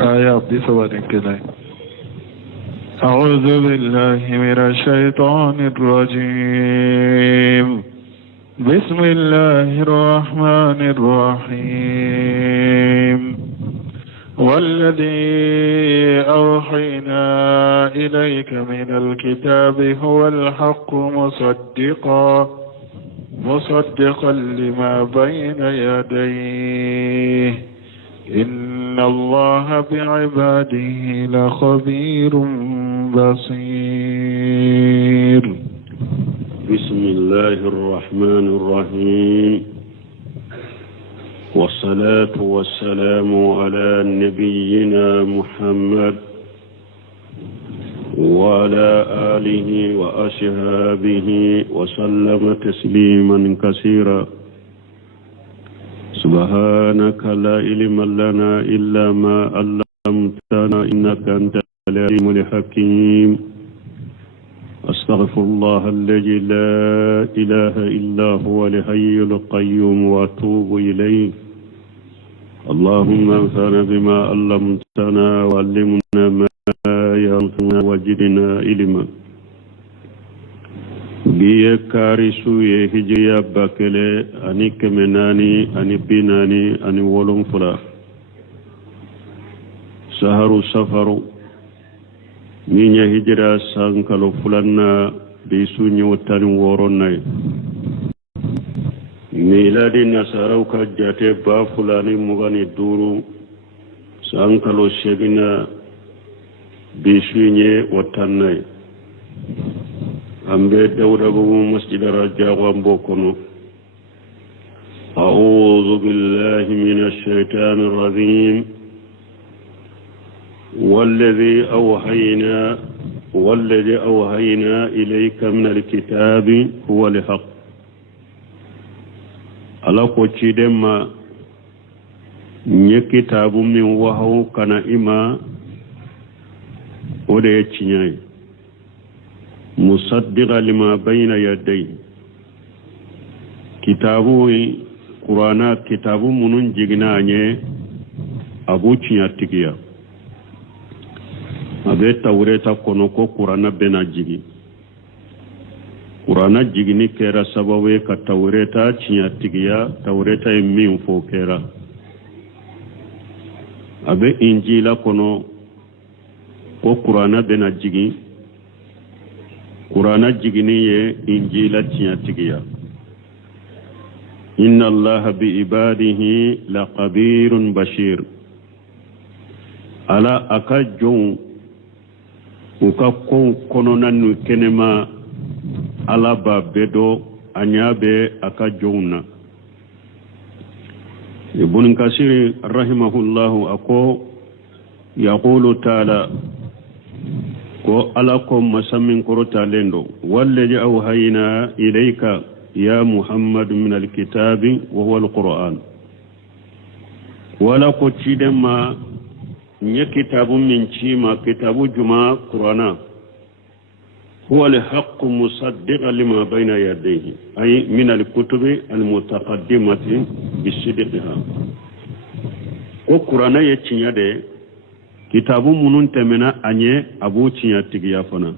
آيات بسواد كذا. أعوذ بالله من الشيطان الرجيم. بسم الله الرحمن الرحيم. والذي أوحينا إليك من الكتاب هو الحق مصدقا لما بين يديه إن الله بعباده لخبير بصير. بسم الله الرحمن الرحيم. والصلاة والسلام على نبينا محمد وعلى آله وأصحابه وسلم تسليما كثيرا. سبحانك لا علم لنا إلا ما علمتنا إنك أنت العليم الحكيم. أستغفر الله الذي لا إله إلا هو الحي القيوم وأتوب إليه. اللهم انفعنا بما علمتنا وعلمنا ما ينفعنا وزدنا علما. biye karisu ye hijiya bakele ani kemenani ani binani ani wolonfula saharu safaru ninya hijira sankalo fulanna bisu nyotani woronnay miladi nasarau ka jate ba fulani mugani duru sankalo shegina bisu nye watannay ambe dawda bu masjid raja wambokono. أعوذ بالله من الشيطان الرجيم. والذي أوحينا إليك من الكتاب هو الحق. على كتشيدما نكتاب من وحو كان إما وديتشناي مصدقا لما بين يديه. كتابه قرآن كتاب منون جغناني أبو تشياتيكيا أبي توريتا كونوكو قرآن بنا جيغي. قرآن جيغني كيرا سبوي كتوريتا تشياتيكيا توريتا يمين فو كيرا. أبي إنجيلا كونو كو قرآن بنا جيغي. قرآن جيغني إنجيلا تشياتيكيا. إن الله بعباده لخبير بشير. على أكجون وكاكون كونونا نكنما على بابدو أنيابي أكجونا. ابن كثير رحمه الله أكو يقول تعالى ko alakom masamin korota lendo والذي أوحينا إليك يا محمد من الكتاب وهو القرآن. ولا كتشيد ما كتاب من شيما كتاب جماع قرآن هو الحق مصدقا لما بين يديه أي من الكتب المتقدمة بصدقها. وقرآن يتشيد كتاب منون تمنا أني أبو تشياتيكيا فنا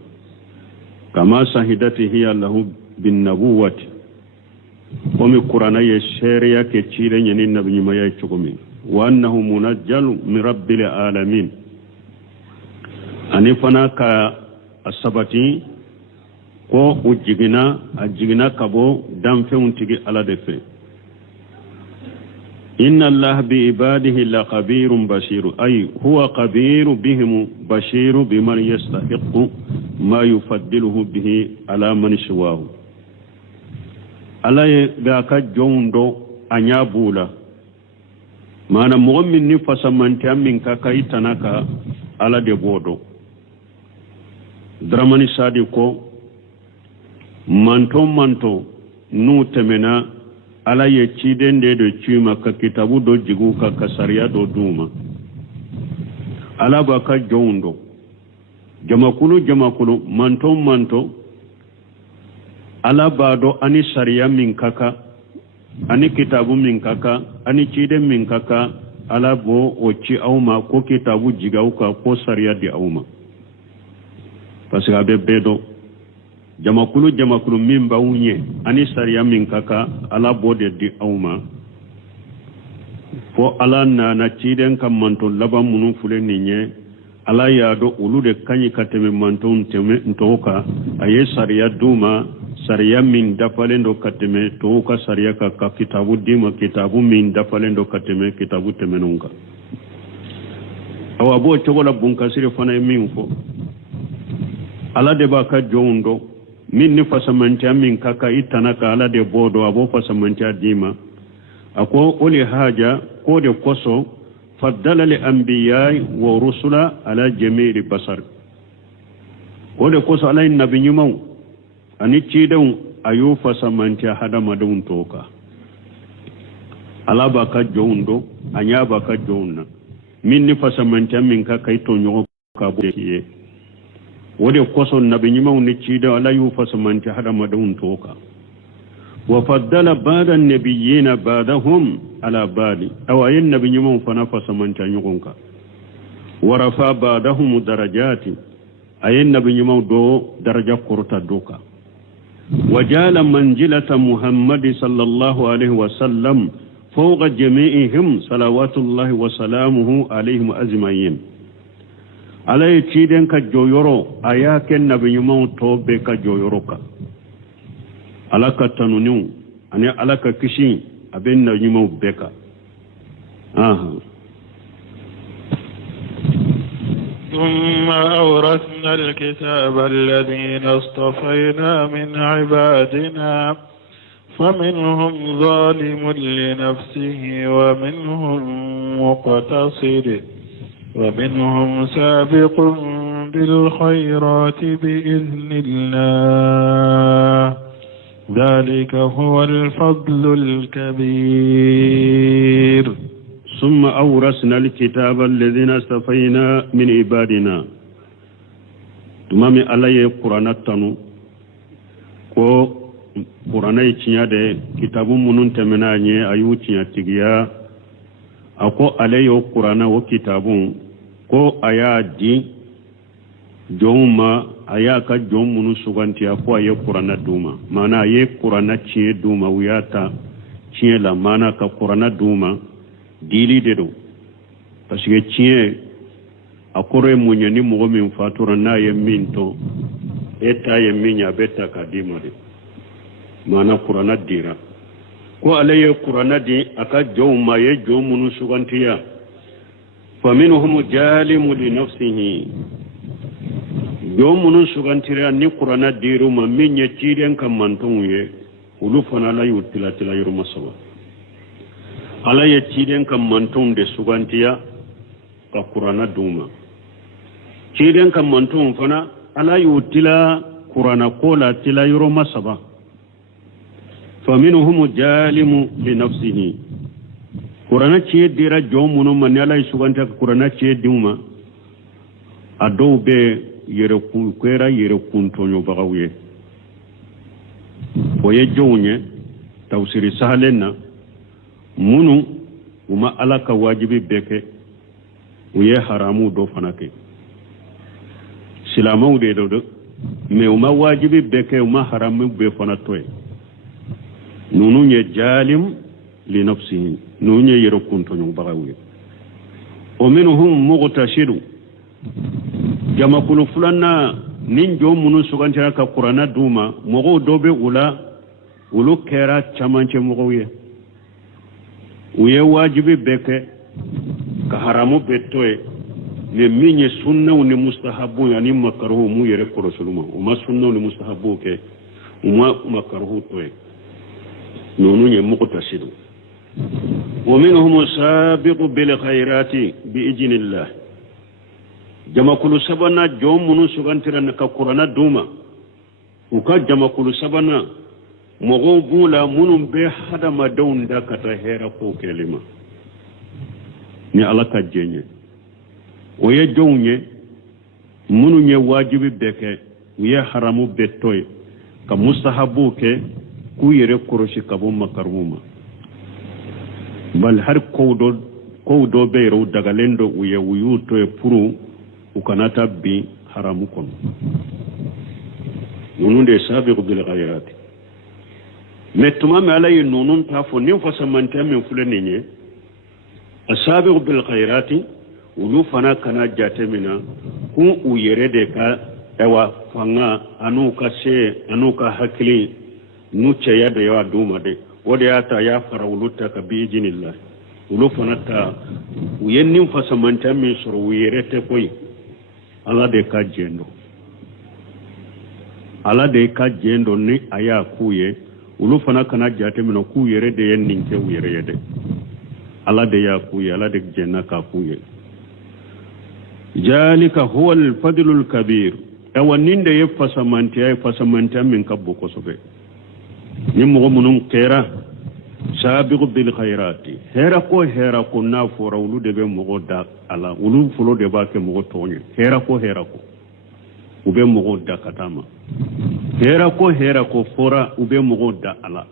كما شهدته له بالنبوة. ومن القرآن يشيريا كتيرين ينين نبي ما يشكمي وأنه منجل من رب العالمين. أني فنا كالسبتي كو أجيغنا كبو دام فيون تيجي على دفع. إن الله بعباده لخبير بشير أي هو خبير بهم بشير بمن يستحق ما يفضله به على من سواه. alaye ga ka jondo anya bula mana mu'min ni fasamanti amin ka kai tanaka ala de bodo dramani sadi ko manto nu temena ala ye cidende do cima ka kitabu do jigu ka kasariya do duma ala ba ka jondo jamakulu manto ala bado ani sariya min kaka ani kitabu min kaka ani cide min kaka ala bo o ci awma ko kitabu jigaw ka ko sariya di awma parce que abe bedo jamakulu min ba wunye ani sariya min kaka ala bo de di awma fo ala na ciden kam manto laba munu fule ninye ala ya do ulu de kanyi kateme manto nteme ntoka aye sariya duma sariya min dafalendo kateme toka sariya ka kitabu dima kitabu min dafalendo kateme kitabu temenunga awa bo chogola bunkasire fana min fo ala de ba ka jondo min ni fasamanti min kaka itanaka ala de bodo abo fasamanti dima ako oli haja ko de koso faddala li anbiya'i wa rusula ala jami'i basar ko de koso ala nabi nyumaw ani ciidan ayu fasamanti hadama dun toka ala ba ka jondo anya ba ka jonna min ni fasamanti min ka kai to nyogo ka bo kiye wode koso nabi nyumaw ni ciidan ala yu fasamanti hadama dun toka وفضل بعض النبيين بعضهم على بعض أو أي النبي يمون فنفس من تنيقونك ورفع بعضهم درجات أي النبي يمون دو درجة قرطة دوكا وجعل منزلة محمد صلى الله عليه وسلم فوق جميعهم صلوات الله وسلامه عليهم أجمعين على تشيدن كجويرو أياك النبي يمون توبة كجويروكا alaka tanuniu ani alaka kishi abenna nyuma beka ثم أورثنا الكتاب الذين اصطفينا من عبادنا فمنهم ظالم لنفسه ومنهم مقتصد ومنهم سابق بالخيرات بإذن الله ذلك هو الفضل الكبير ثم أورثنا الكتاب الذين اصطفينا من عبادنا تمامي علي القرآن التنو ko qur'ana cinya de kitabu munun temena nye ayu cinya tigiya ako alayo qur'ana wo kitabu ko aya di jomma aya ka jommunu suganti ko aye qur'ana duma mana aye qur'ana ciye duma wiyata ciye la mana ka qur'ana duma dili de do parce que ciye akore munyani mo min fatura na ye minto eta ye minya beta kadima de mana qur'ana dira ko alaye qur'ana di aka jomma ye jommunu sugantiya faminhum jalimu li nafsihi jomunu sugantira ni qur'ana diru ma minye ciiden kam manton ye ulu fana la yutila tila yuru masawa ala ye ciiden kam manton de sugantiya ka qur'ana duma ciiden kam manton fana ala yutila qur'ana kola tila yuru masawa faminhum jalimu li nafsihi qur'ana ciedira jomunu man ala suganta qur'ana cieduma adobe yere kwera yere kuntonyo bagawye boye jonye tawsiri sahalenna munu uma alaka wajibi beke uye haramu do fanake silamaw de do me uma wajibi beke uma haramu be fanatoy nunu nye jalim li nafsihi nunu nye yere kuntonyo bagawye o minhum mughtashidu jama kulu fulanna nin jomunu sugantira ka qur'ana duma mogo dobe ulu kera chamanche mogo ye uye wajibi beke ka haramu betoe ne minye sunna ni mustahabu yani makruhu mu yere korosuluma uma sunna ni mustahabu ke uma makruhu toe nonu nye muqtasidu wa minhum sabiqu bil khairati bi idnillah jamakulu sabana jomunu sugantira na ka qur'ana duma uka jamakulu sabana mogo bula munum be hadama daunda kata hera ko kelima ni alaka jenye oye jonye munu nye wajibi beke uye haramu betoy ka mustahabu ke ku yere koroshi kabo makaruma bal har ko do be ro daga lendo uye uyu to e puru ukanata bi haramu kon nununde sabiqu bil khairat metuma me alay nunun ta fo nim fa samanta men fulani nye asabiqu bil khairat ulu fana kana jatemina kun uyere de ka ewa fanga anuka se anuka hakili nuce ya da yawa duma de wanda ya ta ya fara uluta ka bi jinillah ulu fanata uyennin fasamanta min soro uyere te koy ala de ka jendo ni aya kuye ulu fana kana jate min ku yere de yennin ke uyere yede ala de ya kuye ala de jenna ka kuye jalika huwa al-fadlul kabir awannin da ya fasamanta min kabbo ko sobe ni mo munun kera sabiqu bil khairati hera ko na fora ulu de be mo da ala ulu fulo de ba ke mo tonye hera ko ube mo da katama hera ko fora ube mo da ala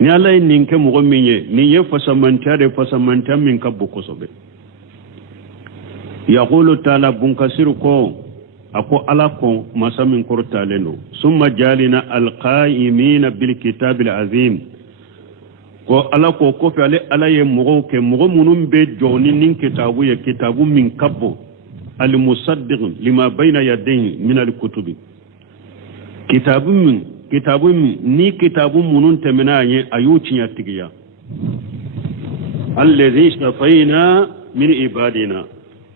ni ala ninke mo minye ni ye fasamanta min kabbo ko sobe yaqulu ta'ala bunkasiru ko ako ala ko masamin kortaleno summa jalina alqaimina bil kitabil azim ko ala ko fi ala ye mugo munum be joni nin kitabu min kabbo al musaddiq lima bayna yadayhi min al kutubi kitabu min ni kitabu munun temenaye ayuci ya tigiya allazi safaina min ibadina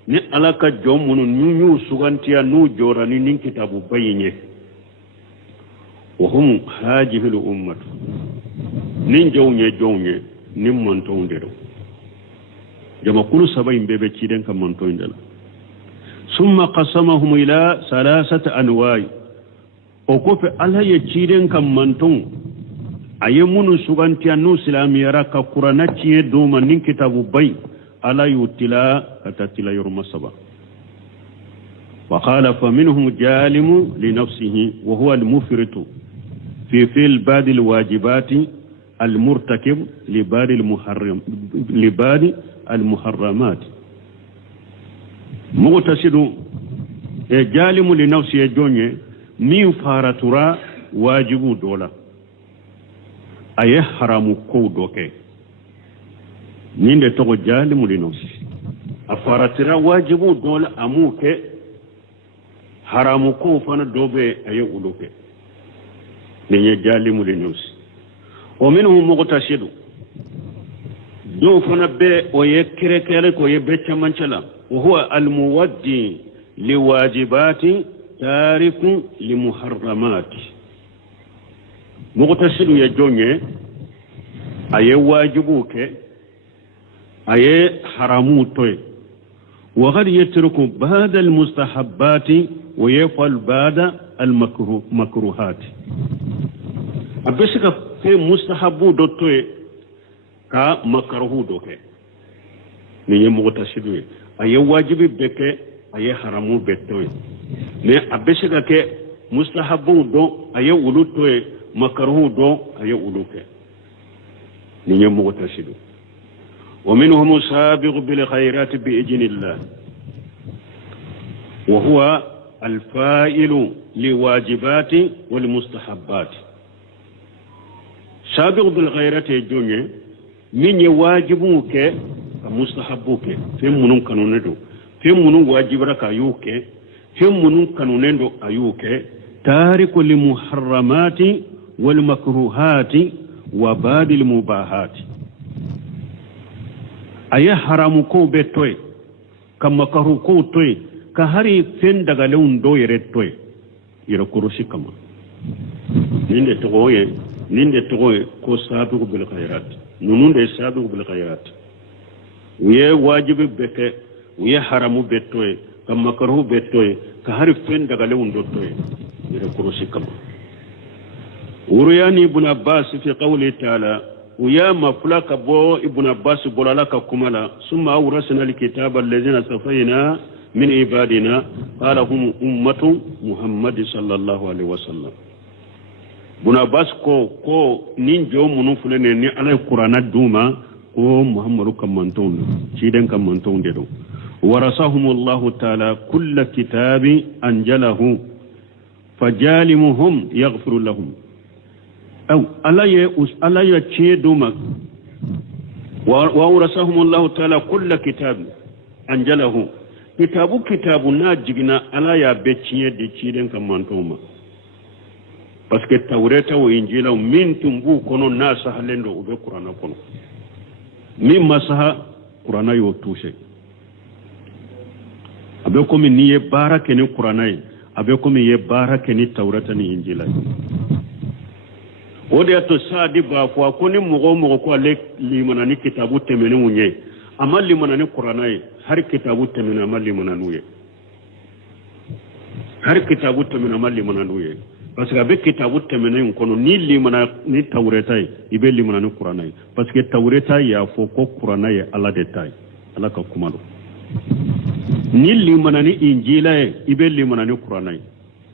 ni alaka jomunu nyu sugantiya nu jorani nin kitabu bayinye wa hum hajihul ummat nin jonye nin montondero jama kulu sabayin bebe ciden kan montondela summa qasamahum ila salasati anwa'i o ko fe alaye ciden kan monton ayemunu sugantiya nu islamiyara ka qur'ana ciye doma nin kitabu bay ala yutila atatila yurma saba وقال فمنهم جالم لنفسه وهو المفرط في فعل بعض الواجبات المرتكب لبعض المحرمات مغتسل جالم لنفسه جوني من فارترا واجب دولا أي حرام كو دوكي من تقول جالم لنفسه أفارترا واجب دولا أموكي haramu ko fana dobe aye uluke ne jalimu le news o minhum muqtashidu do fana be o ye kere ko ye be chamanchala wa huwa al muwaddi li wajibati tariku li muharramati muqtashidu ya jonye aye wajibu ke aye haramu toy wa qad yatruku ba'da al mustahabbati ويفعل بعد المكروهات أبسك في مستحب دوتوي كا مكروه دوكي ني مغتسل أي واجب بك أي حرام بتوي ني أبسك كي مستحب دو أي ولوتوي مكروه دو أي ولوكي ني مغتسل ومنهم سابق بالخيرات بإذن الله وهو الفائل لواجبات والمستحبات سابق بالغيرات الدنيا من يواجبوك مستحبوك في منون كانونيدو في منون واجبرك أيوك في منون كانونيدو أيوك تارك للمحرمات والمكروهات وبعد المباحات أي حرامكو بتوي كما كروكو توي ka hari fen daga lewun do yere toy yere kurusi kama ninde togoye ko sabiqu bil khairat nununde sabiqu bil khairat uye wajibi beke uye haramu betoy ka makruh betoy ka hari fen daga lewun do toy yere kurusi kama uriyani ibn abbas fi qawli ta'ala uya maflaka bo ibn abbas bolalaka kumala summa awrasna alkitaba allazina safayna من عبادنا قال هم أمة محمد صلى الله عليه وسلم بنا بس كو نينجو منو فلني ني على القرآن دوما o muhammadu kammanton ciden kammanton de do warasahumullahu ta'ala kull kitabi anjalahu fajalimuhum yaghfiru lahum aw alaya ceduma wa warasahumullahu ta'ala kull kitabi anjalahu kitabu na jigna alaya becciye de ciden kammantoma parce que tawreta o injila min tumbu kono na sahalendo o be qur'ana kono min masaha qur'ana yo touché abe komi ni ye barake ni qur'ana yi abe komi ye barake ni tawreta ni injila o de to sadi ba ko ni mogo ko le limana ni kitabu temene munye amal limana ni qur'ana yi har kitabu temene amal limana nuye har kitabu temene amal limana nuye parce que avec kitabu temene kono ni limana ni tawreta ibe limana ni qur'ana parce que tawreta ya fo ko qur'ana ya ala détail ala ka kumalo ni limana ni injila ibe limana ni qur'ana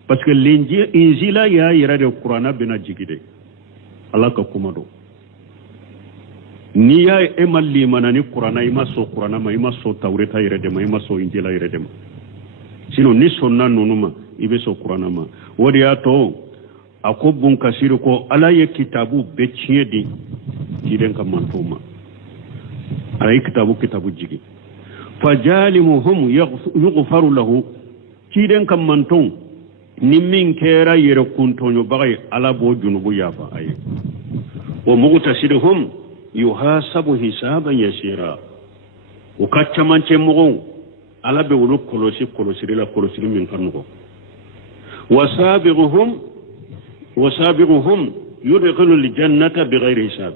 parce que injila ya ira de qur'ana bena jigide ala ka kumalo ni ya emal limana ni qur'ana ima so qur'ana ma ima so tawreta ira de ma ima so injila ira de ma sino ni sonna nunuma ibe so qur'ana ma wodi ato akobun kasiru ko ala ye kitabu be ciedi tiden kam mantuma ay kitabu jigi fajalimuhum yughfaru lahu tiden kam manton nimmin kera yere kuntonyo bagay ala bo junubu yafa ay wa mugtasiduhum yuhasabu hisaban yasira o kaccamanche mugo ala be wulu kolosiri min kanugo وسابقهم يدخل الجنة بغير حساب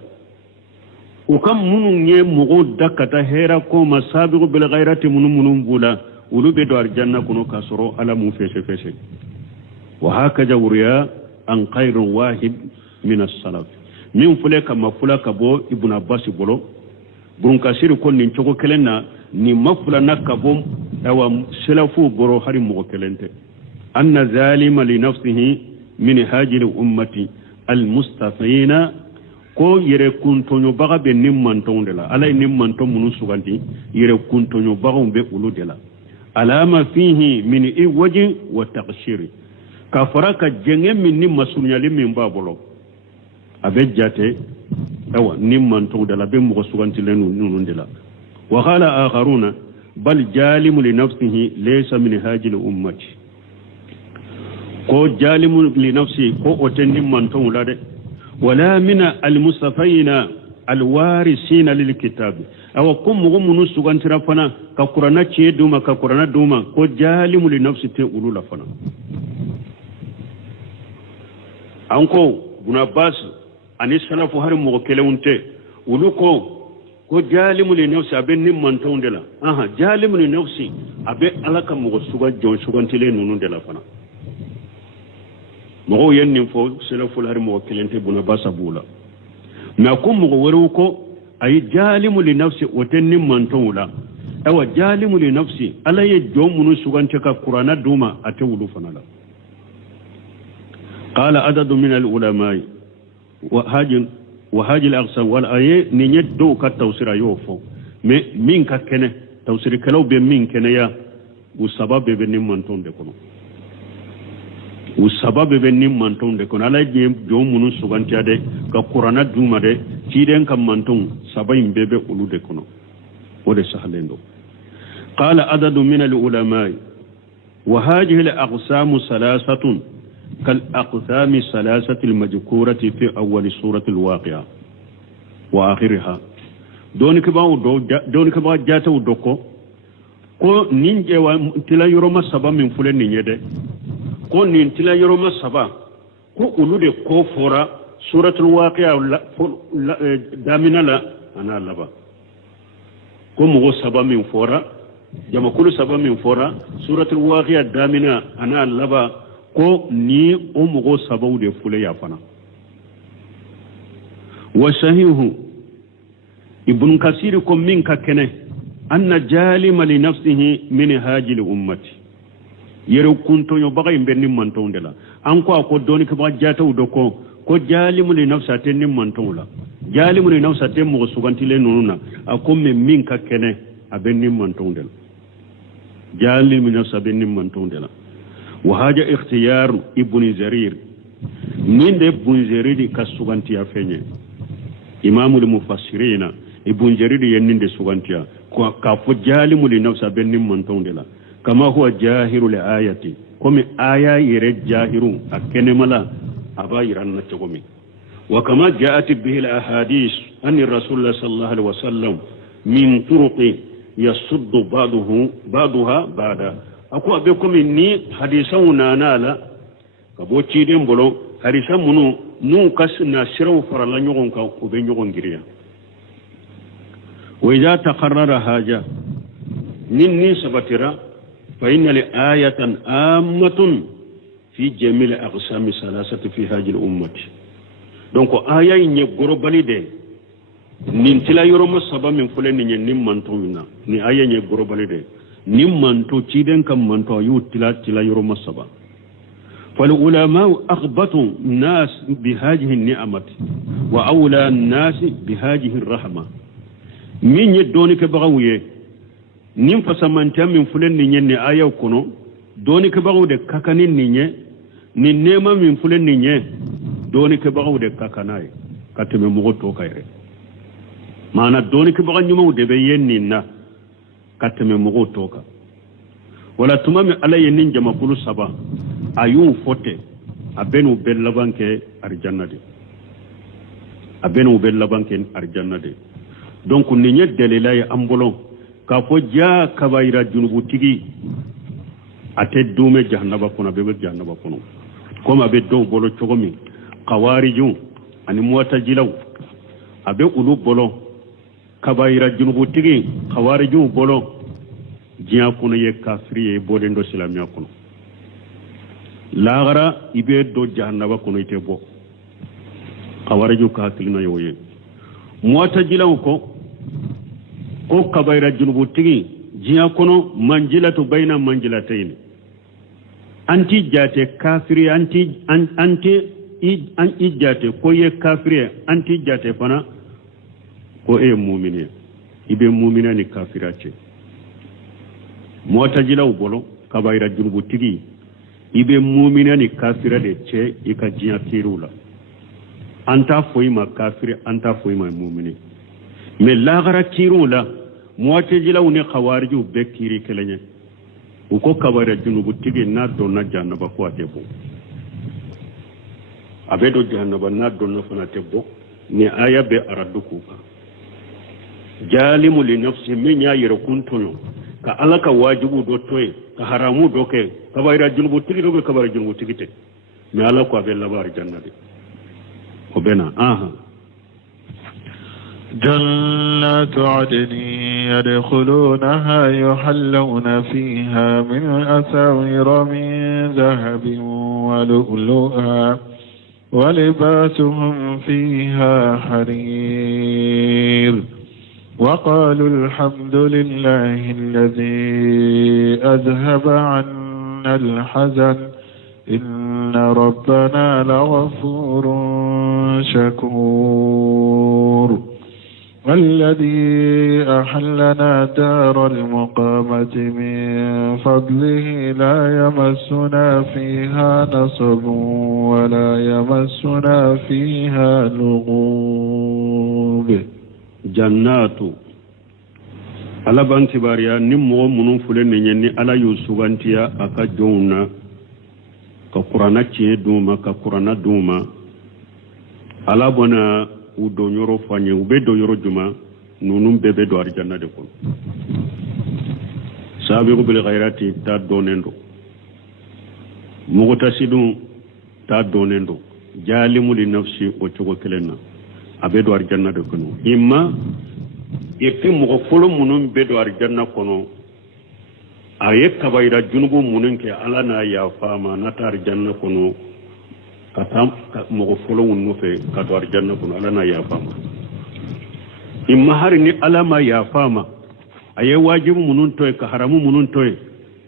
وكم من يمغو دكتا هيرا كوما سابق بالغيرة من بولا ولو بدو الجنة كنو كسرو على مفيش وهكذا وريا عن خير واحد من السلف من فلك ما فلك بو ابن عباس بولو برون كاسير كون نينچوكو كلنا ni mafula nakabo awa selafu boro hari mo kelente anna zalima li nafsihi min hajil ummati al mustafina ko yere kuntonyo baga be nimmanton dela alay nimmanton munu suganti yere kuntonyo baga be ulu dela alama fihi min iwaji wa taqshiri ka faraka jenge min nimasunyali min babolo abejate awa nimmanton dela be mo suganti lenu nunu dela وقال آخرون بل جالم لنفسه ليس من هاج الأمة كو جالم لنفسه كو أتنم من تولد ولا من المصطفين الوارثين للكتاب أو كم غم نسوغان ترافنا كقرآن تشيدوما كقرآن دوما كو جالم لنفسه تقولوا لفنا أنكو بن عباس أن السلف هرم مغكلونته ولوكو ko jalimu li nafsi abe nimman tawndela jalimu li nafsi abe alaka mo suga jon sugantile nunu dela fana mo yenni fo selaful har mo kelente buna basabula na ko mo woro ko ay jalimu li nafsi woten nimman tawla awa jalimu li nafsi alaye jomunu sugante ka qur'ana duma atewulu fana la qala adadu min al ulama وهاج الأقسام والآية نيت دو كتوسير يوفو مين ككنه توسير كلو بمين كنيا والسبب بنيم مانتون دكونو والسبب بنيم مانتون دكونو على جوم منو سوغانتيا دي كقرانا دوما دي تيدن كم مانتون سبايم بيبي أولو دكونو ودي سهلندو قال عدد من العلماء وهذه الأقسام ثلاثة كالأقسام الثلاثة المذكورة في أول سورة الواقعة وآخرها دونك با جاتو دوكو كو نينجي تلا يروما سبا من فلن نينجي كو نين تلا يروما سبا كو أولو دي كو فورا سورة الواقعة دامنا لا أنا لبا كو مغو سبا من فورا جمع كل سبا من فورا سورة الواقعة دامنا أنا لبا ko ni o mogo sababu de fule ya fana wa sahihu ibn kasir ko min ka kene anna jalima li nafsihi min hajil ummati yero kunto yo bagay benni man tondela an ko doni ko ba jataw do ko ko jalimu li nafsa ten nim mantonla jalimu li nafsa ten mo sugantile nununa akomme min ka kene aben nim mantondel jalimu li nafsa ben nim mantondela wa haja ikhtiyar ibn jarir min de ibn jarir ka sugantiya fenye imamul mufassirina ibn jarir yenninde sugantiya ko ka fo jalimu li nafsa ben nim mantondela kama huwa jahiru li ayati komi aya yere jahiru akene mala aba yiranna chogomi wa kama jaat bihi al ahadith an rasulullah sallallahu alaihi wasallam min turuqi yasuddu ba'daha ba'da ako abe komi ni hadisan nala kabo ciden bolo hadisan munu nu kasna siraw farala nyogon ka ko be nyogon giriya wa idha taqarrara haja ninni sabatira فإن لآية آمة في جميع أقسام ثلاثة في هذه الأمة donc aya nye gorobali de nin tila yoro masaba min fule ni nim manto na ni aya nye gorobali de nim manto ciden kam manto yu tila yoro masaba fal ulama akhbatu nas bi hadhihi an-ni'mat wa awla an-nas bi hadhihi ar-rahma min yedoni ke bagawye nim fasamantam min fulen ni nyen ni ayaw kono doni ke bagu de kakanin ni nye ni nema min fulen ni nye doni ke bagu de kakanay kateme mugo to kayre mana doni ke bagu nyuma de be yenni na kateme mugo to ka wala tumami ala yennin jama kulu saba ayun fote abenu bella banke arjanna de abenu bella banke arjanna de donc ni nye delilay ambolon ka fo ja kabaira junubu tigi ate dume jahannaba kono be jahannaba kono koma be do bolo chogomi qawariju ani mu'tazilaw abe ulu bolo kabaira junubu tigi qawariju bolo jiya kono ye kafiriye bode ndo silamiya kono lagara ibe do jahannaba kono ite bo qawariju ka tilna yoye mu'tazilaw ko kabaira junubu tigi jiya kono manjilatu bayna manjilatayn anti jate kafiri anti jate ko ye kafiri anti jate fana ko e mu'mini ibe mu'mina ni kafirace mu'tazila bolo kabaira junubu tigi ibe mu'mina ni kafira de ce ika jiya tirula anta foima kafiri anta foima mu'mini mais lagara kirula mu'tazila ne khawariju be kiri kelenye uko kabara junubu tigi na do na jannaba ko atebo abedo jannaba na do na fana tebo ni aya be araduku jalimu li nafsi min ya yirkuntuno ka alaka wajibu do toy ka haramu do ke kabara junubu tigi do be kabara junubu tigi te mi ala ko be labar jannati ko bena aha جنات عدن يدخلونها يحلون فيها من أساور من ذهب ولؤلؤا ولباسهم فيها حرير وقالوا الحمد لله الذي أذهب عنا الحزن إن ربنا لغفور شكور الذي أحلنا دار المقامة من فضله لا يمسنا فيها نصب ولا يمسنا فيها لغوب جنات ala bankibariya ni mo munun fulen ni ala yusubantiya aka jonna ka qur'ana ci duma ka qur'ana duma ala bona u do yoro fanye u be do yoro juma nunum bebe do arjanna de ko sabiqu bil ghairati ta donendo mugtasidun ta donendo jalimu li nafsi o chogo kelenna abe do arjanna de ko imma epi mugo folo munum be do arjanna kono aye kabaira junubu munun ke ala na ya fama na tar arjanna kono katam mugo folo wonno fe ka do arjanna kono ala na ya fama imma har ni ala ma ya fama aye wajibu munun toy ka haramu munun toy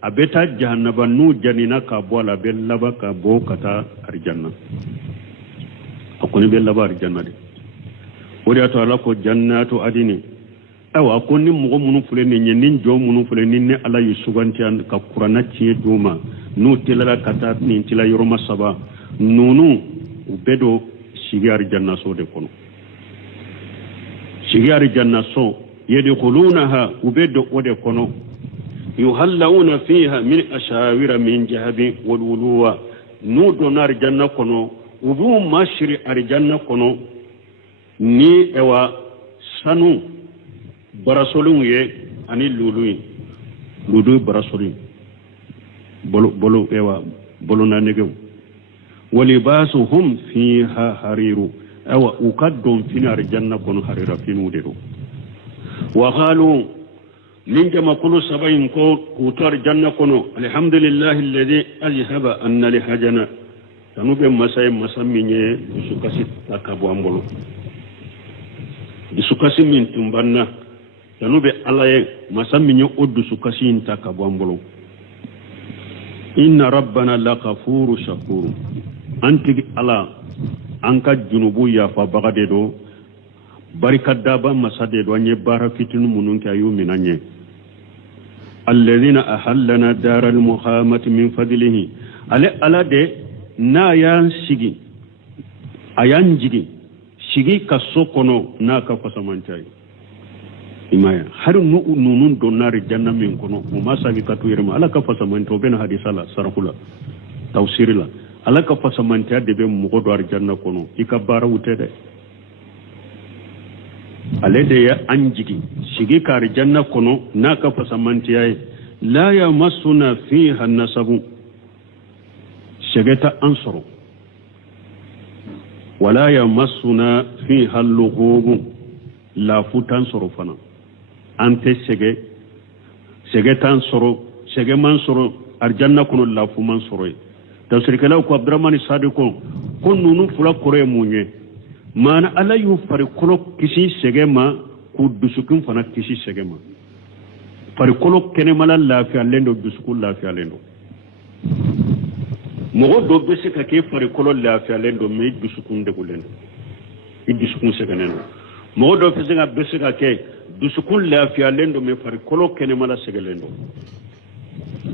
abeta jahannaba nu janina ka bola be laba ka bo kata arjanna akoni be labar jannati wodi ato ala ko jannatu adini awa akoni mugo munu fule ni nyen jo munu fule ni ne ala yusuganti an ka qur'ana ci duma nu tilala kata ni tila yoroma saba nunu ubedo shigar janna so de kono shigar janna so yadkhulunaha ubedo ode kono yuhallawuna fiha min ashawira min jahabi wal wuluwa nu donar janna kono ubu mashri arjanna kono ni ewa sanu barasolun ye ani lulu barasolun bolo ewa bolo na negew walibasuhum fiha hariru awa ukaddum fina arjanna kono harira finu dedo wa qalu min jama kullu sabayin ko kutar janna kono alhamdulillahi alladhi azhaba anna li hajana tanube masay masaminye sukasi takabo ambolo sukasi min tumbanna tanube alaye masaminye oddu sukasi takabo ambolo inna rabbana laqafuru shakur anti ala anka junubu ya fa bagade do barikadda ba masade do nye barafitin munun ka yuminanye alladhina ahallana daral muhammat min fadlihi ala de na yan sigi ayan jigi sigi kasokono na ka fasamantai imaya har nunun donari janna min kono mo masagi katu yerma ala ka fasamanto ben hadisala sarhula tawsirila ala ka fasamanta de be mo do janna kono ikabara wutede alede ya anjigi shigi kar janna kono naka fasamanti yayi la yamassuna fiha nasabu shigeta ansuru wala yamassuna fiha lughub la futan sorofana ante shege tan soro shege man soro arjanna kono la fu man soro tafsirkala ko abdurrahman sadiqo kon nunu fula kore munye mana ala yu fari kolo kisi segema ku dusukun fana kisi segema fari kolo kene mala lafiya lendo dusukun lafiya lendo mogo do bese ka ke fari kolo lafiya lendo me dusukun de gulendo i dusukun seganendo mogo do bese ka ke dusukun lafiya lendo me fari kolo kene mala segelendo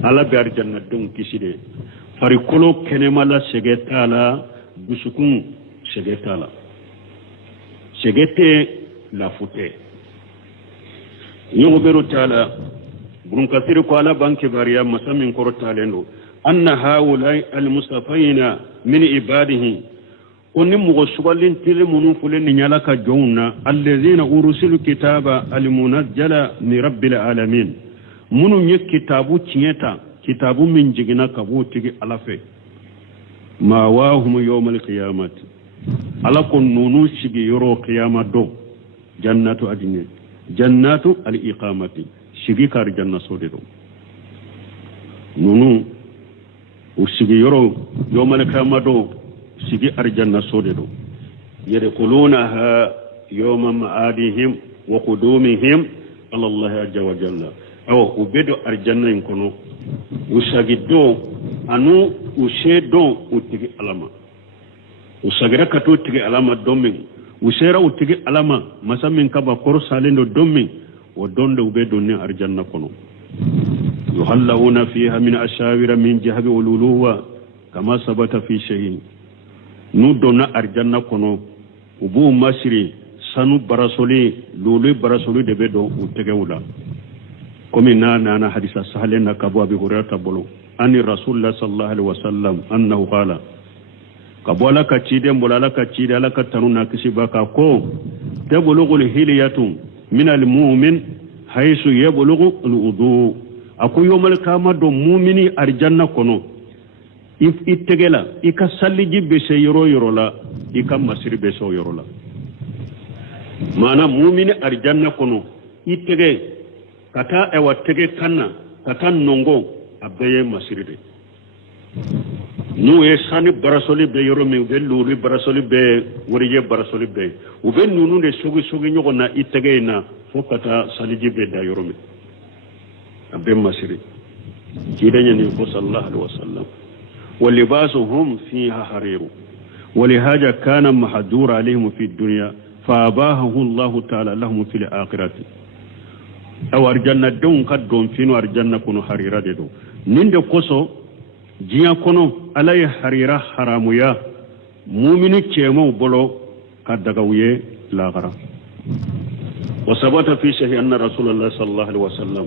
ala bi arjanna dum kisi de fari kolo kene mala segetala dusukun segetala segete la fute yogo beru taala burun kasir ko ala banke bariya masamin kortalendo anna haulai almustafaina min ibadihi onni mugo sugalin tile munu fulen nyala ka jonna allazina ursilu kitaba almunazzala min rabbil alamin munu nye kitabu tieta kitabu min jigina kabu tigi alafe ma wahum yawmal qiyamati ala kon nunu sigi yoro qiyama do jannatu adine jannatu al iqamati sigi kar janna sode do nunu o sigi yoro yawmal qiyama do sigi arjanna sode do yadkhulunaha yawma ma'adihim wa qudumihim ala allah azza wa jalla aw ubedo arjanna en kono usagi do anu ushedo utigi alama usagira kato tigi alama domin usera utigi alama masamin kaba kor salendo domin wa donde ube donni arjanna kono yuhallawuna fiha min ashawira min jahabi ululuwa kama sabata fi shay'in nu donna arjanna kono ubu masri sanu barasoli lulu barasoli de be do utege wula komi na hadisa sahalen kabu abi hurairah bolo ani rasulullah sallallahu alaihi wasallam annahu qala kabola ka cide mbolala ka cide ala ka tanuna kisibaka ko tabulughul hiliyatu min almu'min haythu yablughu alwudu aku yomal kama do mu'mini arjanna kono if itegela ika salliji be se yoro la ika masiri be so yoro la mana mu'mini arjanna kono itege kata ewa tege kanna kata nongo abeye masiri de nu e sani barasoli be yoro me be luri barasoli be woriye barasoli be u be nunu de sogi nyogo na itege na fokata saliji be da yoro me abbe masiri kidanya ni ko sallallahu alaihi wasallam walibasuhum fiha hariru ولهذا كان محجور عليهم في الدنيا فأباهه الله تعالى لهم في الآخرة أو أرجنا دون قد دون فينو أرجنا كنو حريرة دو نند قصو جيا كنو علي حريرة حراميا مؤمن كيمو بلو قد دقوية لاغرا وثبت في صحيح أن رسول الله صلى الله عليه وسلم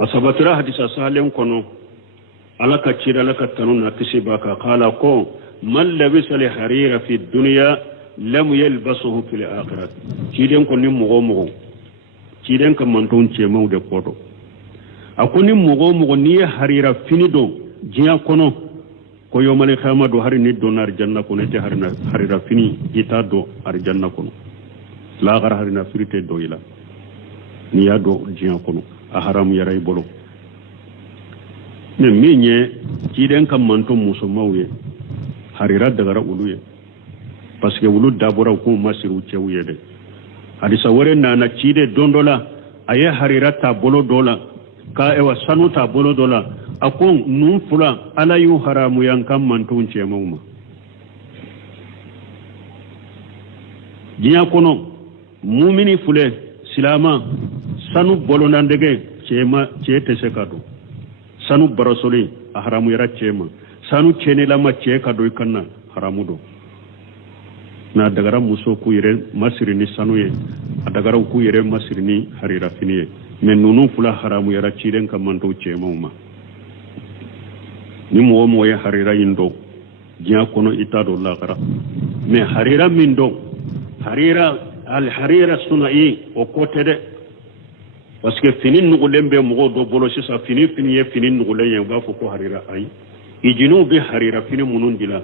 وثبت له حديث سالم كنو على كثير لك تنون كسبك قال كو من لبس الحرير في الدنيا لم يلبسه في الآخرة كيدن كوني مغو كيدن كمانتون تشيمو دي كودو أكوني مغو ني حرير فيني دو جيا كونو ko yomale khama do hari nit do nar janna ko ne te harira fini ita do ar janna ko la gar harina firite do ila ni ya do jian ko a haram yaray bolo ne minye kiden kam manto muso mawye harira daga uluye parce que wulu dabura ko masiru cewye de hadisa wore na cide dondola aye harira ta bolo dola ka ewa sanu ta bolo dola akon nun fula ala yu haramu yankan mantun ce mauma jiya kono mumini fule silama sanu bolo nan dege ce te se kado sanu barasoli a haramu yara ce ma sanu cene lama ce kado ikanna haramu do na dagara muso ku yere masirini sanu ye a dagara ku yere masirini harira fini ye men nunu fula haramu yara ciren kan mantu ce mauma ni mo ya harira yindo jiya kono ita do lagara me harira min do harira al harira sunai o kote de parce que finin nugo lembe mo do bolo sisa fini ye finin nugo len ba fo ko harira ay ijinu be harira fini munun dila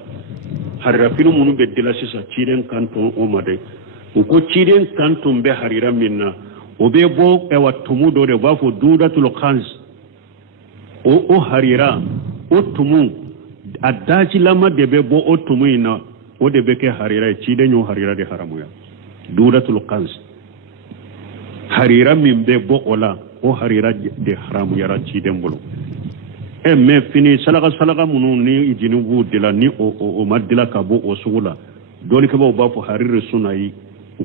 harira fini munun be dila sisa ciren kanton o made ko ciren kanton be harira minna o be bo e wattumu do de ba fo dudatul khans o harira otumu adaji lama debe bo otumu ina o debe ke harira ci de nyo harira de haramuya duratul qans harira min be bo ola o harira de haramuya ra ci de mbolo e me fini salaga munu ni ijinu wudila ni o madila ka bo o sugula doni ka bo ba fu harira sunayi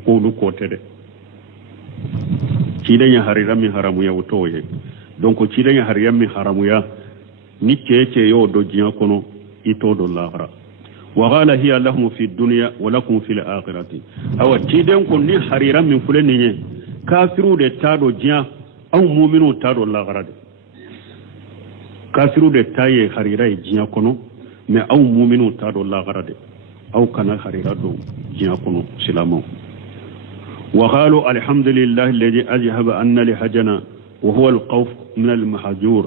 ko lu ko tede ci de nya harira mi haramuya wotoye donc ci de nya harira mi haramuya ni keke yo do jiya kono ito do lahara wa qala hiya lahum fi dunya wa lakum fil akhirati awa tiden ko ni harira min fulani ne kafiru de tado jiya aw mu'minu tado lahara de kafiru de taye harira jiya kono me aw mu'minu tado lahara de aw kana harira do jiya kono silamo wa qalu alhamdulillahi alladhi ajhaba anna li hajana wa huwa alqawf min almahjur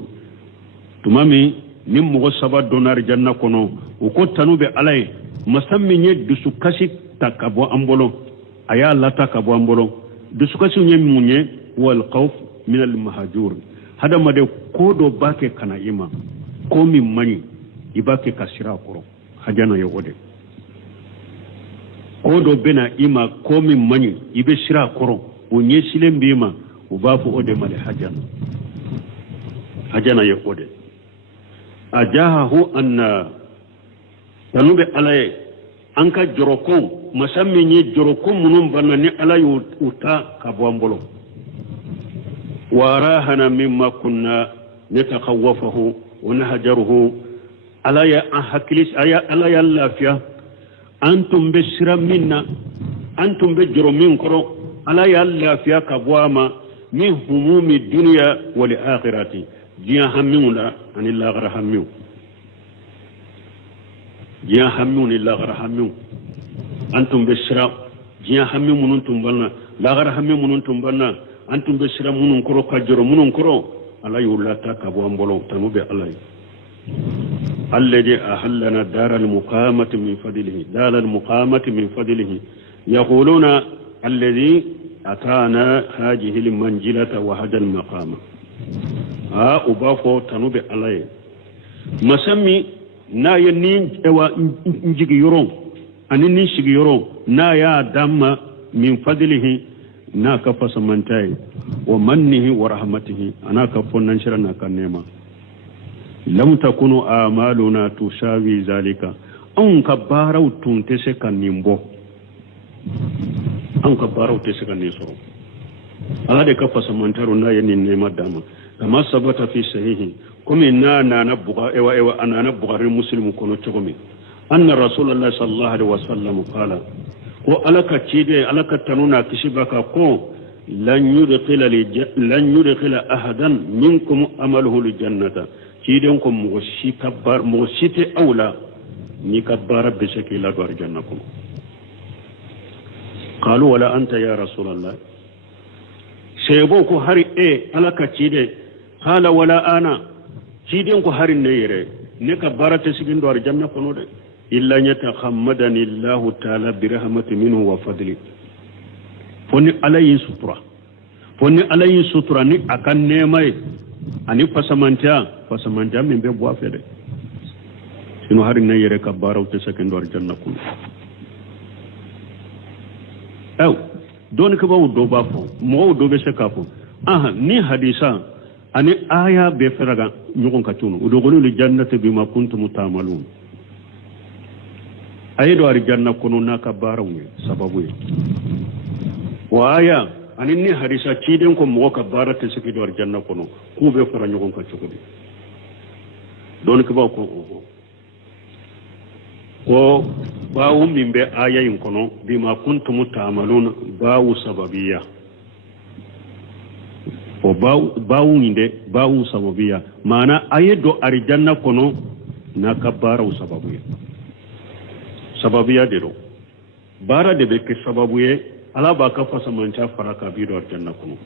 tumami nim mo saba donar janna kono o ko tanube alay masammi nye dusu kasi takabo ambolo aya la takabo ambolo dusu kasi nye munye wal khawf min al mahjur hada made ko do bake kana ima ko mi mani ibake kasira koro hajana yo ode ko do bena ima ko mi mani ibe sira koro o nye silen bima o bafu ode male hajana yo ode ajahahu anna tanube alaye anka joroko masammi ni joroko munum banna ni alayu uta kabwambolo warahana mimma kunna natakhawafahu wa nahjaruhu alaya ahaklis aya alaya lafiya antum bisra minna antum bijru min koro alaya lafiya kabwama min humumi dunya wal akhirati jiya hammiuna ani laghara hammiu jiya hammiuni laghara hammiu antum bisra jiya hammi munun tumbalna laghara hammi munun tumbalna antum bisra munun koro kajoro munun koro ala yulata kabo ambolo tanube alay alladhi ahallana daral muqamati min fadlihi yaquluna alladhi atana hadhihi almanzilata wa hada almaqama ubafo tanube alaye masammi na yanni ewa njigi yoron anini shigi yoron na ya damma min fadlihi na ka fasamantai wa mannihi wa rahmatihi ana ka fonnan shirana kan nema lam takunu amaluna tusawi zalika an ka baaraw tun tɛ se ka nin bɔ an ka baaraw tɛ se ka nin sɔrɔ ala de ka fasamantaro n'a ye nin nɛɛma d'a ma kama sabata fi sahihi komi n'a nana a nana bugari muslimu kɔnɔ cogo min anna rasulullah sallallahu alaihi wasallam qala ko ala ka cide ala ka tanu n'a kisi ba ka ko lan yudkhila ahadan minkum amaluhu aljannata ciden ko mɔgɔ si tɛ aw la ni ka baara bɛ se k'i ladon arjanna kɔnɔ qalu wala anta ya rasulallah sebo ko hari ala ka cide qala wala ana ciden ko hari ne yere ne ka baara tɛ sigin do arjanna kɔnɔ de illa yatakhammadani allah ta'ala bi rahmati minhu wa fadli fonni alayhi sutura ni akan nemai ani fasamanta min be bo afede sino hari ne yere ka baara tɛ sigin do arjanna kɔnɔ don ka bawo do ba fo mo do be se ka fo ni hadisa ani aya be feraga nyugon ka tunu udugulu li jannati bima kuntum ta'malun ayido ari janna kono na ka barawu sababu wa aya ani ni hadisa ciden ko mo ka barata siki do ari janna kono ku be fara nyugon ka tugudi don ka bawo ko bawu min be aya yin kono bima kuntum ta'malun bawu sababiyya o bawu inde bawu sababiya mana ayedo arjanna kono na kabara sababiya de do bara de be ke sababuye ala ba ka fasa manta faraka bi do arjanna kono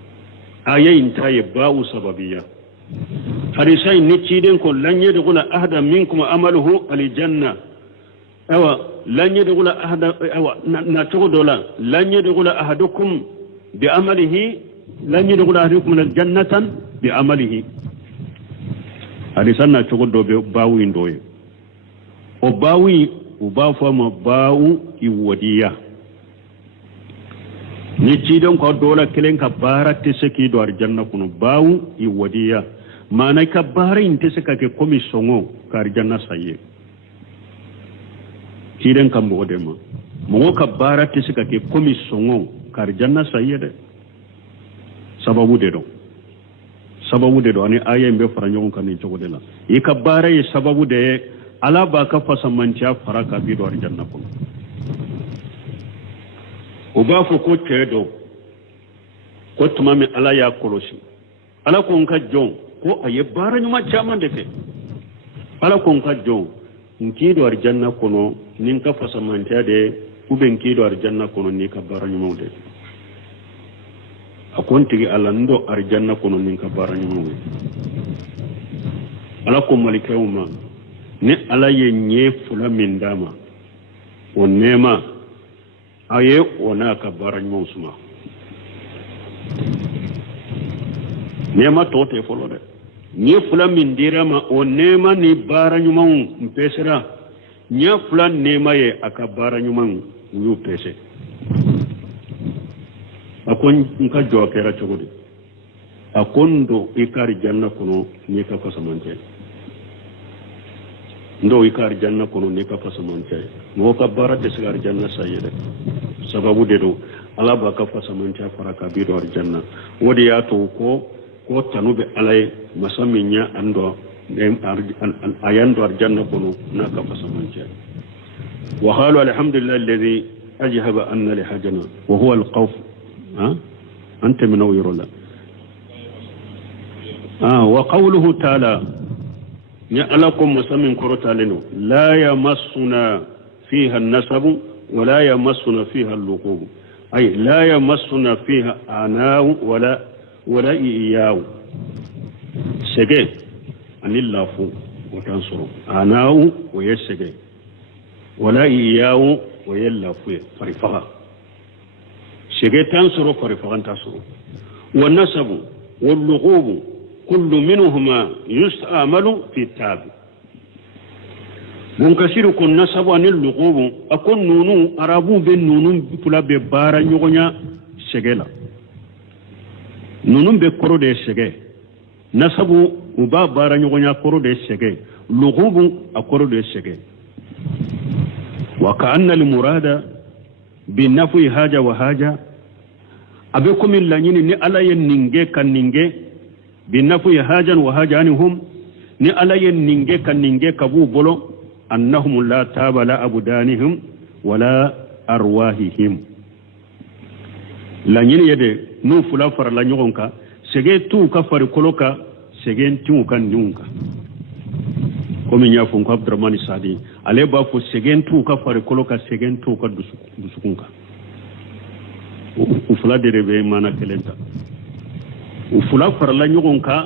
ayin taye bawu sababiya hadisai ni ciden ko lan yadkhula ahada minkum amaluhu aljanna awa lan yadkhula ahada awa na to dola lan yadkhula ahadukum bi amalihi lan yadkhulu ahadukum aljannatan bi amalihi hadisan na to do be bawu indoye o bawi o ba fa ma bawu iwadiya ni cidon ko dola kelen ka barate seki do arjanna kuno bawu iwadiya mana ka barin te seka ke komi songo ka arjanna saye ciden kam bo de ma mo ka barate seka ke komi songo ka arjanna saye de sababu de do ani aya mbe fara nyon kan ni jogo de la e ka bara ye sababu de ala ba ka fasamantia faraka bi do arjanna ko o ba fo ko tedo ko tumami ala ya kolosi ala ko nka jon ko aye bara nyuma chama de fe ala ko nka jon nki do arjanna kono nin ka fasamantia de uben ki do arjanna kono ni ka bara nyuma de akon tigi ala ndo arjanna kono nin ka bara nyumu ala ko malikawma ne ala ye nye fula min dama o nema aye ona ka bara nyumu suma nema to te folo de nye fula min dirama o nema ni bara nyumu mpesera nya fula nema ye aka bara nyumu yu pese akon nka jo kera chogodi akondo ikari janna kono ni ka fasamante ndo ikari janna kono ni ka fasamante mo ka barate sigar janna sayede sababu de do ala ba ka fasamante faraka bi do janna wodi ya to ko tanube alay masaminya ando ayando janna kono na ka fasamante wa qalu alhamdulillah alladhi ajhaba anna li hajana wa huwa alqawf أنت منوير الله وقوله تعالى يألكم مسمين كرتا لنو لا يمسنا فيها النسب ولا يمسنا فيها اللقوب أي لا يمسنا فيها آناء ولا إياو سجي أن الله فو وتنصروا آناء ويسجي ولا إياو ويلافو فرفها شيء تنصر فرفقان تنصر والنسب واللغوب كل منهما يستعمل في التاب منكسر كن نسب عن اللغوب أكون نونو أرابو بين نونو بطلا ببارا نيغنيا شغلا نونو بكرو دي شغل نسب وبا بارا نيغنيا كرو دي شغل لغوب أكرو دي شغل وكأن المراد بالنفي حاجة وحاجة أبيكم اللانين ني ألا يننجي كننجي بالنفي حاجة وحاجة عنهم ني ألا يننجي كننجي كبو بلو أنهم لا تاب لا أبدانهم ولا أرواحهم لانين يدي نو فلا فر لا نيونكا سيجي تو كفر كولوكا سيجي تو كان نيونكا komi ñafon ko abdourahmane sadi ale ba fo segentu ka fare kolo ka segentu ka dusukunka u fula de rebe mana kelenta u fula farla ñogon ka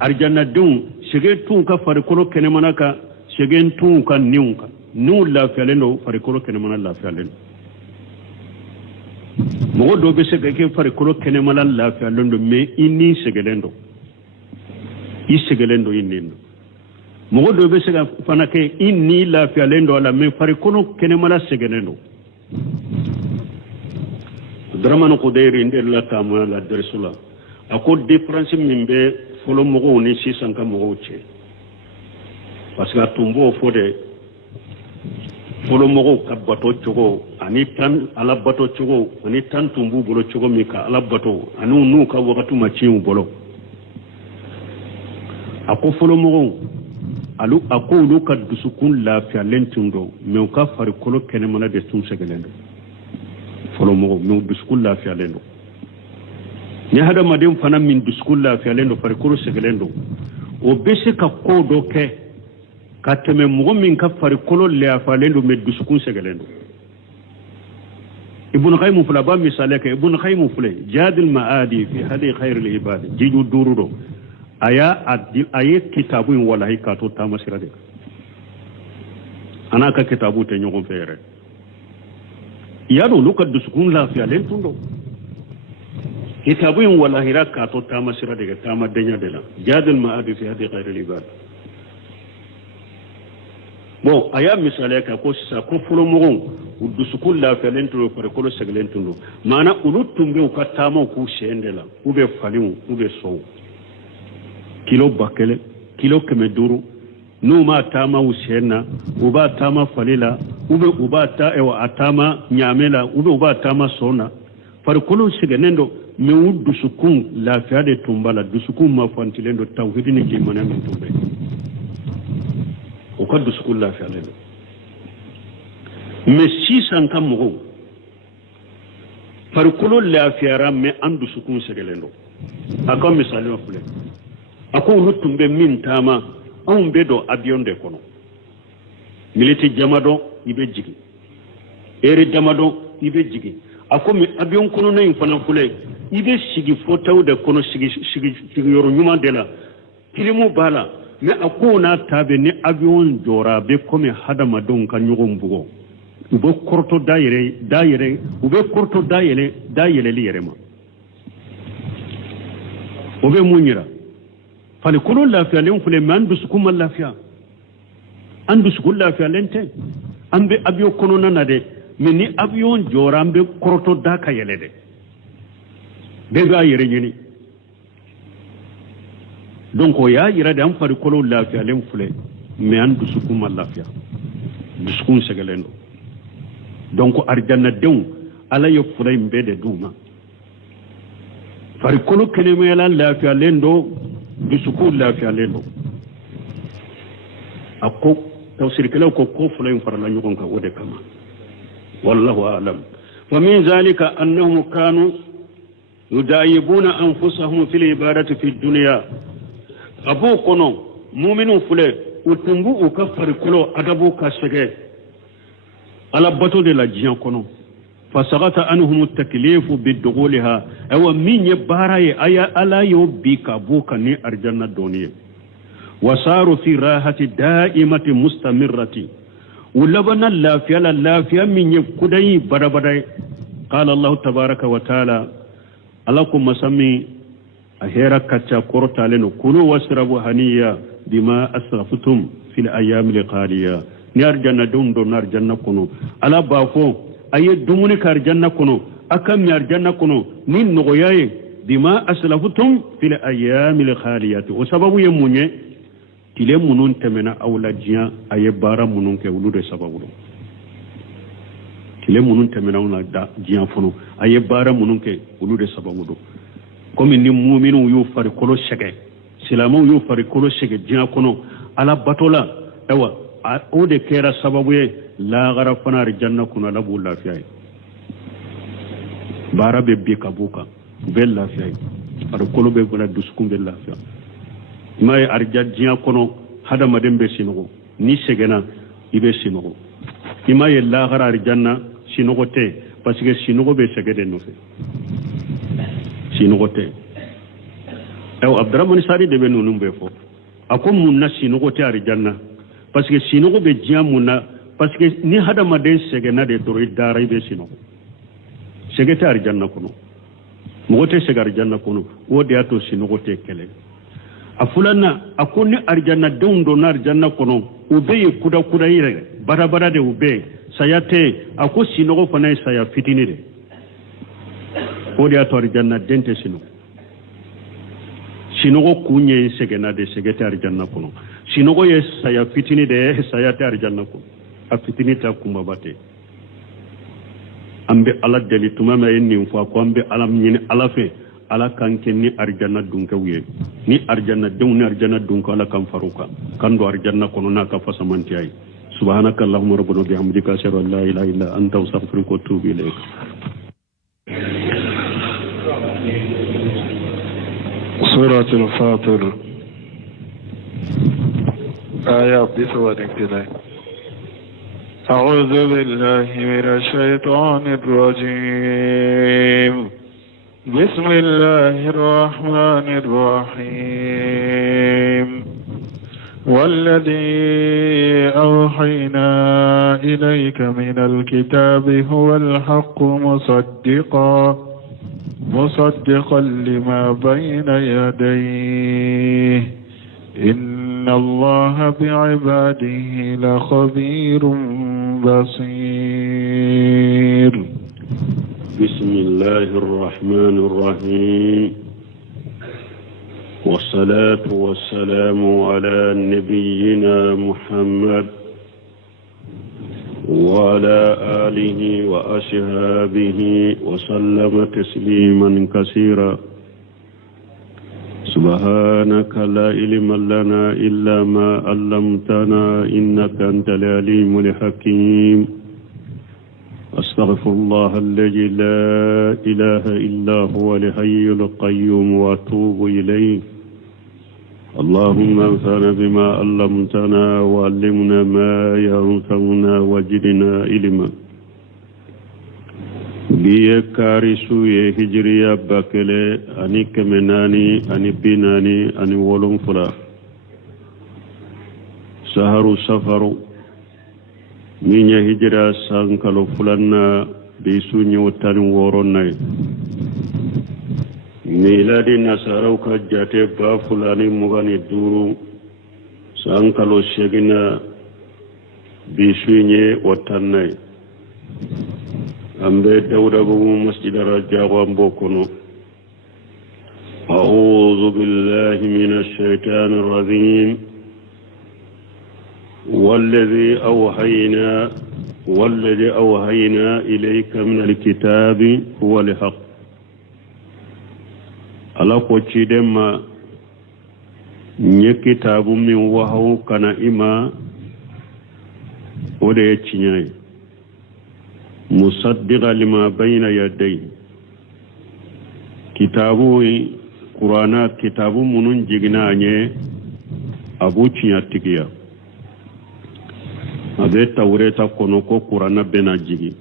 arjanna dun segentu ka fare kolo kene mana ka segentu ka niunka nu la fialendo fare kolo kene mana la fialendo mo do be sege ke fare kolo kene mana la fialendo me inni segelendo inni mogo do be se ga fana ke inni la fi alendo ala me fari kono kene mala segenendo dramano ko deeri nder la tama la dresula ako difference min be folo mogo ni 600 ka mogo che parce que tumbo fode folo mogo ka bato chogo ani tan ala bato chogo ani tan tumbu bolo chogo mi ka ala bato anu nu ka wakatu machiu bolo ako folo mogo alu akulu ka dusukun lafiya lentundo me ka fari kolo kene mana de tum segelendo folo mo me dusukun lafiya lendo ni hada madem fana min dusukun lafiya lendo fari kolo segelendo o bese ka ko do ke ka teme mo min ka fari kolo lafiya lendo me dusukun segelendo ibn qayyim fula ba misalaka ibn qayyim fule jadil maadi fi hadi khairul ibad jiju durudo aye kitabu in wallahi ka to ta masira de ana ka kitabu te nyogon fere yado luka dusukun lafiya len tundo kitabu in wallahi ra ka to ta masira de ta madanya de la jadal ma'adi fi hadi ghairi libad bon aya misale ka ko sa ko fulo mogon dusukun lafiya len tundo pare ko seglen tundo mana ulutumbe ka tamo ku shendela ube falimu ube so kilo bakele kilo keme duru numa tama usena uba tama falila ube uba ta ewa atama nyamela ube uba tama sona farikolo sigenendo me wudu sukun la fiade tumbala dusukun ma fantilendo tawhidini ke mana min tumbe o ka dusukun la fiade me 600 kam mo farikolo la fiara me andu sukun sigelendo akam misali wa fule ako lutumbe min tama on bedo avion de kono militi jamado ibe jigi ere jamado ibe jigi ako mi avion kono na infana fule ibe sigi fotaw de kono sigi yoru nyuma de la kilimu bala me ako na tabe ni avion jora be komi hadama don kan nyugum bugo ubo korto daire ube korto daire li yerema obe munyira fali kulu lafiya len fule me andu sukuma lafiya andu sukul lafiya lente ambe abiyo kono nana de me ni avion jora ambe korto da ka yele de be ga yere nyini donc o ya yira de am fali kulu lafiya len fule me andu sukuma lafiya dusukun segelendo donc arjanna dew ala yo fulay mbede duma fali kulu kene me la lafiya lendo dusukun lafiya lendo ako tawsir kala ko fulay farala ñukon ka wode kama wallahu a'lam wa min zalika annahum kanu yudayibuna anfusahum fil ibadati fid dunya abu kono mu'minu fule utumbu ukafari kulo adabu ka sege ala bato de la jian kono fasagata anhum at-taklif bid-dukhulha aw min yabaraye aya ala yubika buka ni arjanna doniye wasaru fi rahati da'imati mustamirrati ulabana la fiya min yakudai badabadai qala allah tabaaraka wa ta'ala alakum masami ahira kacha korta leno kulu wasrabu haniya bima asraftum fil ayyamil qaliya ni arjanna dundo nar janna kono ala bafo aye dumuni kar janna kono akam yar janna kono nin nogoyaye bima aslaftum fil ayyamil khaliyati o sababu yemunye tile munun temena awla jiya aye bara munun ke wulude sababu tile munun tɛmɛnaw na da diɲɛ fɔlɔ a ye baara minnu kɛ olu de sababu don komi ni muminw y'u farikolo sɛgɛ silamɛw y'u farikolo sɛgɛ diɲɛ kɔnɔ ala bato la ayiwa o de kɛra sababu ye lahara fana arijanna kɔnɔ ala b'u lafiya ye baara bɛ bi ka b'u kan u bɛ lafiya ye farikolo bɛ gɔnɛ dusukun bɛ lafiya i m'a ye diɲɛ kɔnɔ hadamaden bɛ sinɔgɔ ni sɛgɛnna i bɛ sinɔgɔ i m'a ye lahara arijanna sinɔgɔ tɛ parce que sinɔgɔ bɛ sɛgɛ de nɔfɛ sinɔgɔ tɛ abdurahmani sari de bɛ ninnu bɛɛ fɔ a ko mun na sinɔgɔ tɛ arijanna parce que sinɔgɔ bɛ diɲɛ mun na parce que ni hadamaden sɛgɛnna de dɔrɔn i dara i bɛ sinɔgɔ sɛgɛ tɛ arijanna kɔnɔ mɔgɔ tɛ sɛgɛ arijanna kɔnɔ o de y'a to sinɔgɔ tɛ kɛlɛ a filanan a ko ni arijannadenw donna arijanna kɔnɔ u bɛ yen kudakuda yɛrɛ barabara de u bɛ yen saya tɛ a ko sinɔgɔ fana ye saya fitinin de o de y'a to arijannaden tɛ sinɔgɔ sinɔgɔ kun ye sɛgɛnna de sɛgɛ tɛ arijanna kɔnɔ sinɔgɔ ye saya fitinin de ye saya tɛ arijanna kɔnɔ a fitinin tɛ kunbaba tɛ an bɛ ala deli tuma min a ye nin fɔ a ko an bɛ ala ɲini ala fɛ ala kan kɛ ni arijanna dunkɛw ye ni arijannadenw ni arijanna dunkɛw ala kan far'u kan kan don arijanna kɔnɔ n'a ka fasamantiya ye subhanaka allahumma rabbana bihamdika ashhadu an la ilaha illa anta astaghfiruka wa atubu ilayk سورة الفاطر آيات بسوى الابتلاء أعوذ بالله من الشيطان الرجيم بسم الله الرحمن الرحيم والذي أوحينا إليك من الكتاب هو الحق مصدقا لما بين يديه إن الله بعباده لخبير بصير بسم الله الرحمن الرحيم والصلاة والسلام على نبينا محمد وعلى آله وأصحابه وسلم تسليما كثيرا سبحانك لا علم لنا إلا ما علمتنا إنك أنت العليم الحكيم أستغفر الله الذي لا إله إلا هو الحي القيوم وأتوب إليه اللهم انفعنا بما علمتنا وعلمنا ما ينفعنا وزدنا علما biye karisu ye hijriya bakele ani kemenani ani binani ani wolonfula saharu safaru minya hijra sankalo fulanna bisu nyotani woronay miladi nasaraw ka jate ba fulani mugani duru sankalo shegina bisu nye watannay ambe dawda bu masjid rajawa mbokono a'udhu billahi minash shaitanir rajim والذي أوحينا إليك من الكتاب هو الحق ala ko ciden ma nye kitabu min wahaw kana ima o de ye tiɲɛ ye musaddiqa lima bayna yaday kitabu qur'ana kitabu munun jigina anye abu tiɲɛ tigiya abe tawreta kono ko qur'ana bena jigi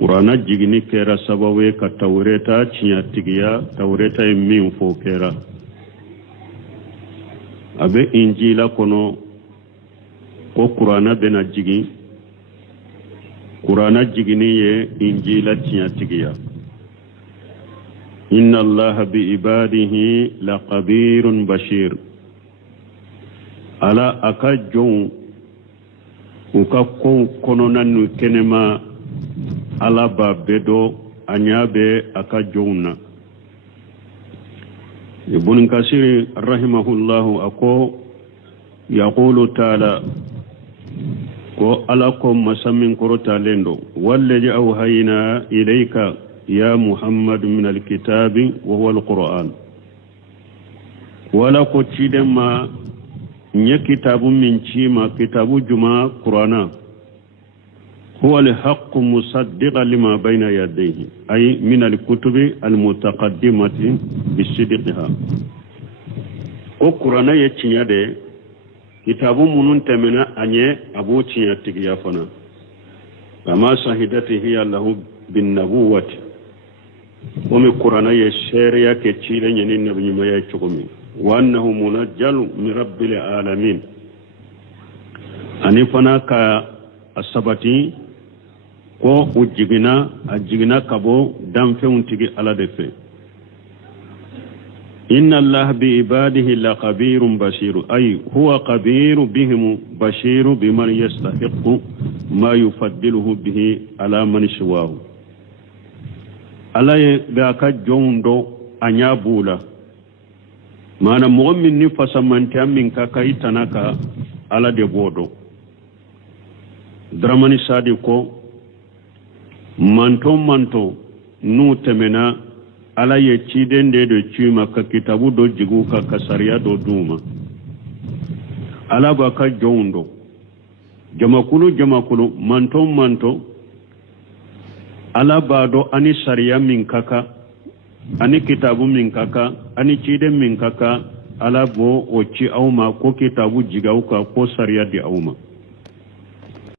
qur'ana jigini kera sababu ka tawreta tiɲɛ tigiya tawreta ye min fo kera abe injila kono ko qur'ana bena jigi qur'ana jigini ye injila tiɲɛ tigiya inna allaha bi ibadihi laqabirun bashir ala aka jon uka ko konona nu kenema ala ba bedo anyabe aka jonna ibn kasir rahimahullah ako yaqulu ta'ala ko ala ko masamin korota lendo wallazi awhayna ilayka ya muhammad min alkitabi wa huwa alquran wala ko ciden ma nye kitabu min cima kitabu juma qur'ana huwa alhaq musaddiqan lima bayna yadayhi ay min alkutubi almutaqaddimati bisidqiha ko qur'ana ye cinya de kitabu munun temena anye abu cinya tigiya fana kama shahidatihi allahu bin nabuwati o mi qur'ana ye sharia ke cile nyani nabi nyuma ya chukumi wa annahu munajjalu min rabbil alamin ani fana ka asabati ko ajigina kabo damfe untigi ala defe inna allah bi ibadihi la khabirun basir ay huwa khabir bihim basir biman yastahiqu ma yufaddiluhu bihi ala man siwahu ala ga ka jondo anya bula mana mu'min ni fasamanti min ka kai tanaka ala de bodo dramani sadi ko manto nu temena ala ye ciden de do cima ka kitabu do jigu ka kasariya do duma ala ba ka jondo jamakulu manto ala ba do ani sariya min kaka ani kitabu min kaka ani ciden min kaka ala bo o ci auma ko kitabu jigauka ko sariya di auma